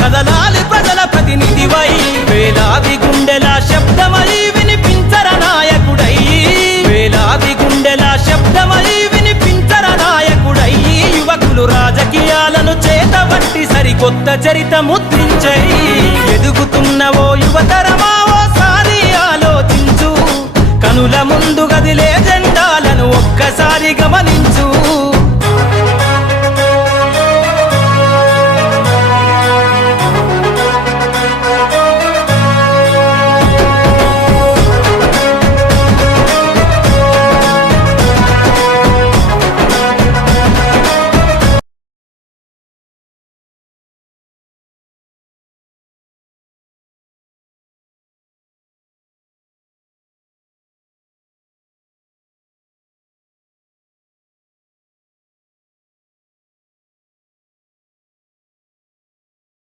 కదలాలి ప్రజల ప్రతినిధివై వేలాది గుండెల శబ్దమై వినిపించర నాయకుడై వేలాది గుండెల శబ్దమై వినిపించర నాయకుడై యువకులు రాజకీయాలను చేతబట్టి సరికొత్త చరిత ముద్రించై ఎదుగుతున్న ఓ యువతరమా ఓసారి ఆలోచించు కనుల ముందు గదిలే జెండాలను ఒక్కసారి గమనించు